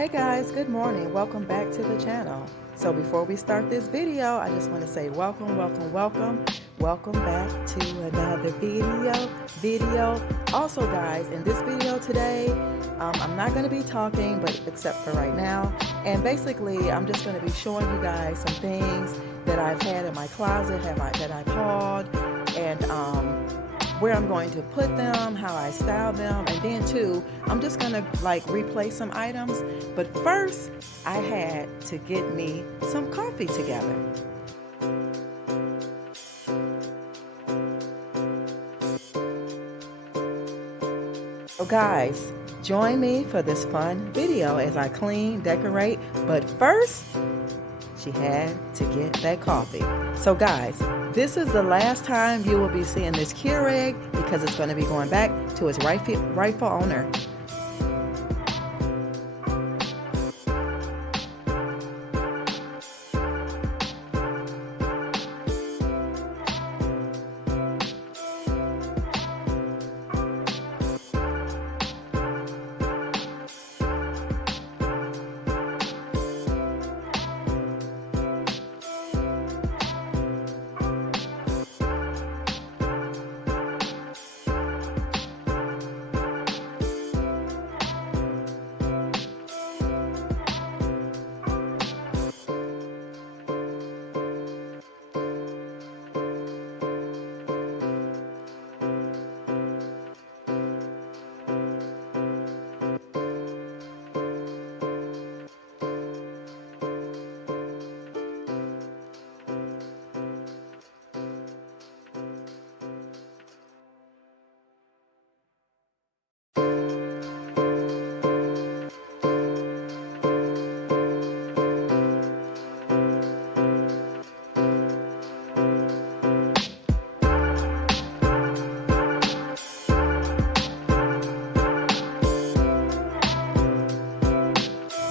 Hey guys, good morning. Welcome back to the channel. So before we start this video, I just want to say welcome back to another video. Also guys, in this video today, I'm not going to be talking, but except for right now. And basically, I'm just going to be showing you guys some things that I've had in my closet, that I've hauled, and where I'm going to put them, how I style them, and then too, I'm just gonna replace some items. But first, I had to get me some coffee together. So guys, join me for this fun video as I clean, decorate, but first, she had to get that coffee. So guys, this is the last time you will be seeing this Keurig because it's going to be going back to its rightful owner.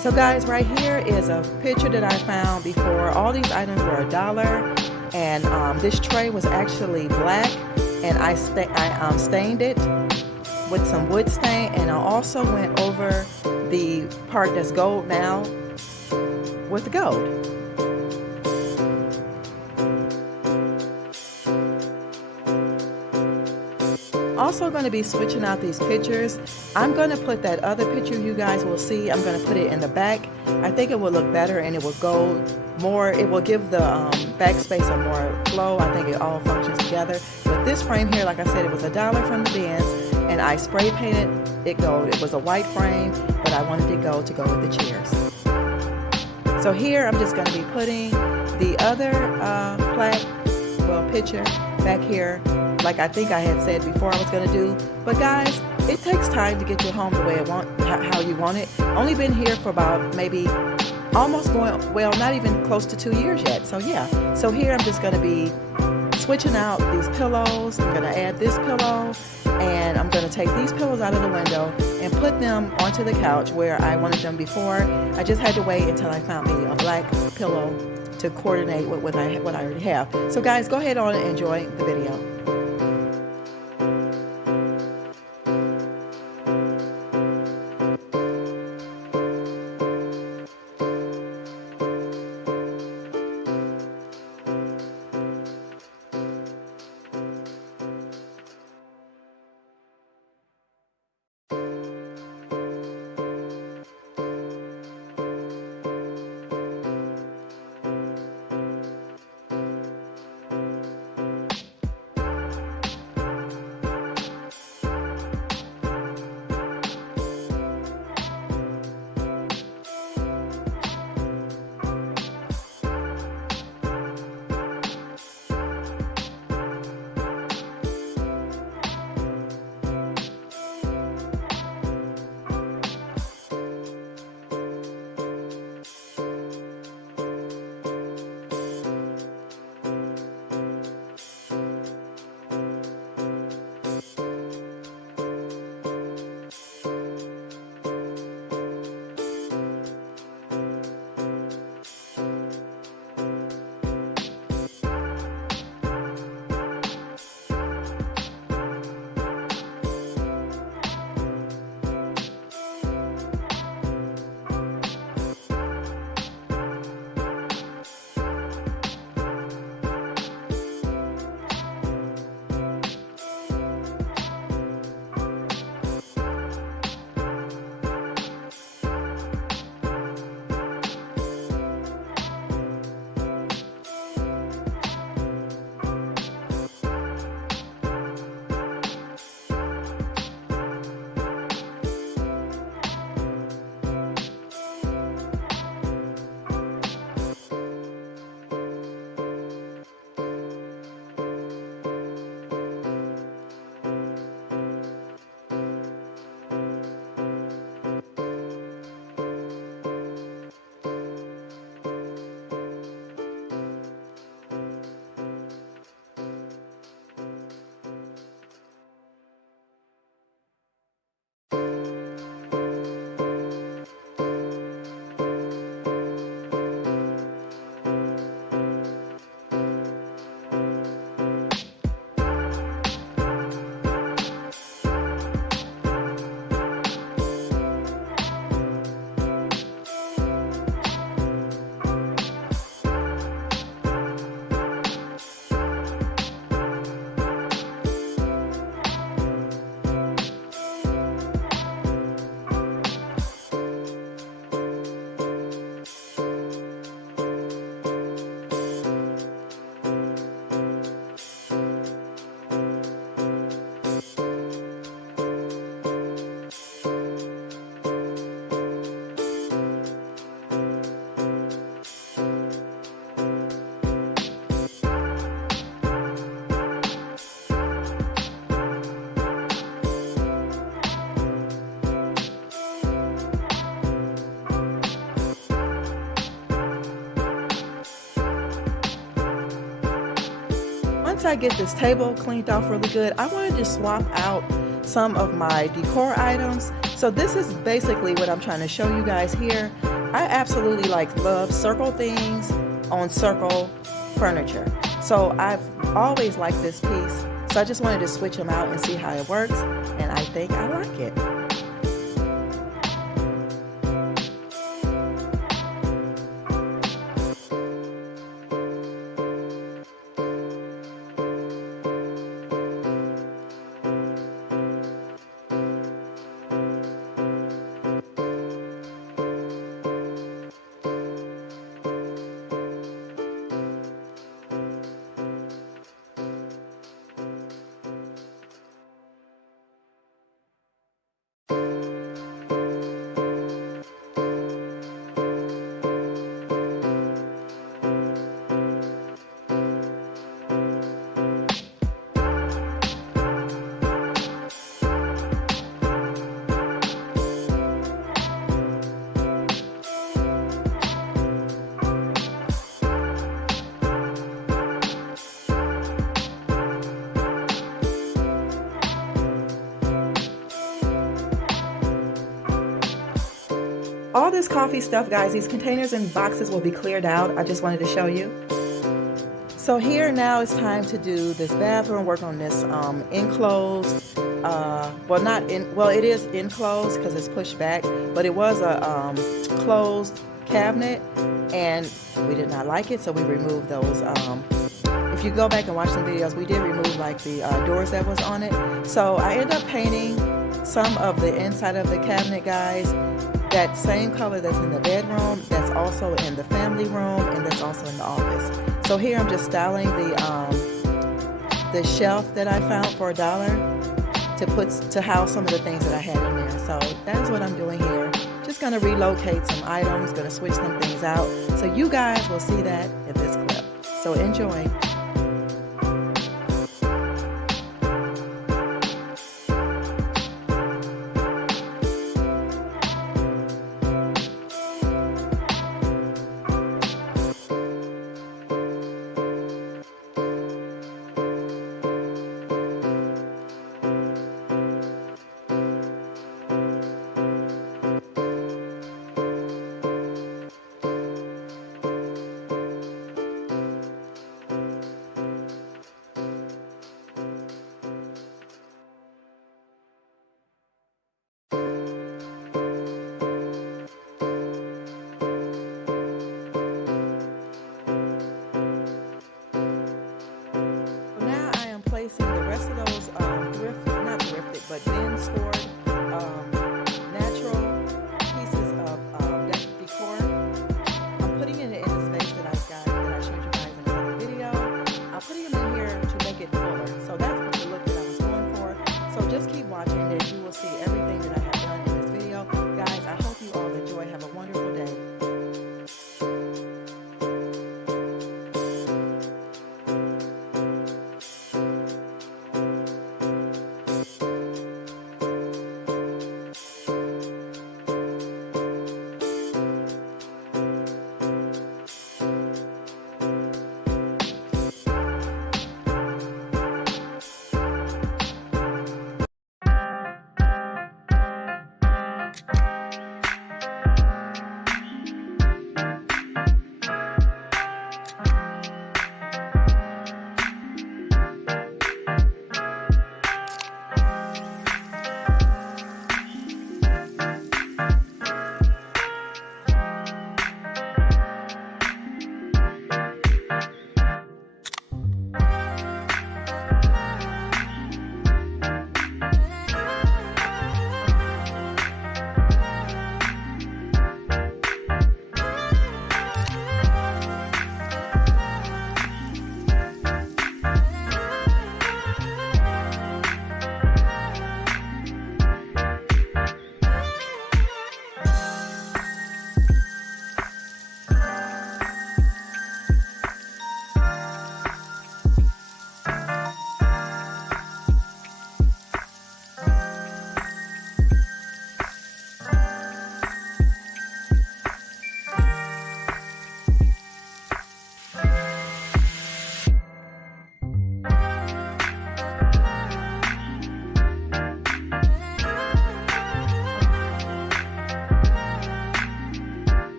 So guys, right here is a picture that I found before. All these items were $1, and this tray was actually black, and I stained it with some wood stain, and I also went over the part that's gold now with gold. Also going to be switching out these pictures. I'm going to put that other picture you guys will see, I'm going to put it in the back. I think it will look better and it will go more, it will give the backspace a more flow. I think it all functions together. But this frame here, like I said, it was $1 from the bins, and I spray painted it gold. It was a white frame, but I wanted it gold to go with the chairs. So here I'm just going to be putting the other picture back here, like I think I had said before I was going to do. But guys, it takes time to get your home the way how you want it. Only been here for about maybe almost not even close to 2 years yet. So yeah, so here I'm just going to be switching out these pillows. I'm going to add this pillow, and I'm going to take these pillows out of the window and put them onto the couch where I wanted them before. I just had to wait until I found me a black pillow to coordinate with what I already have. So guys, go ahead on and enjoy the video. I get this table cleaned off really good, I wanted to swap out some of my decor items. So this is basically what I'm trying to show you guys here. I absolutely love circle things on circle furniture. So I've always liked this piece. So I just wanted to switch them out and see how it works. And I think I like it. All this coffee stuff, guys, these containers and boxes will be cleared out. I just wanted to show you. So here now it's time to do this bathroom, work on this enclosed, it is enclosed because it's pushed back, but it was a closed cabinet and we did not like it, so we removed those. If you go back and watch some videos, we did remove the doors that was on it. So I ended up painting some of the inside of the cabinet, guys, that same color that's in the bedroom, that's also in the family room, and that's also in the office. So here I'm just styling the shelf that I found for $1 to house some of the things that I had in there. So that's what I'm doing here. Just gonna relocate some items, gonna switch some things out. So you guys will see that in this clip. So enjoy. Placing the rest of those bin stored natural pieces of deck decor. I'm putting it in the space that I showed you guys in another video. I'm putting them in here to make it fuller. So that's what the look that I was going for. So just keep watching and you will see everything.